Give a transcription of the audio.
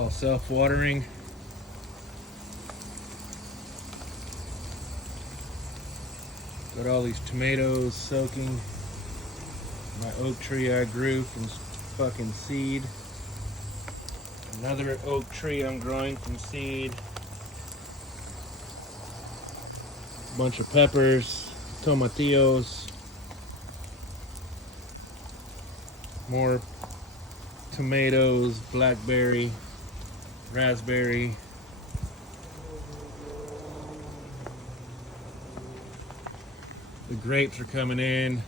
all self-watering. Got all these tomatoes soaking. My oak tree I grew from fucking seed. Another oak tree I'm growing from seed. A bunch of peppers, tomatillos. More tomatoes, blackberry, raspberry. The grapes are coming in.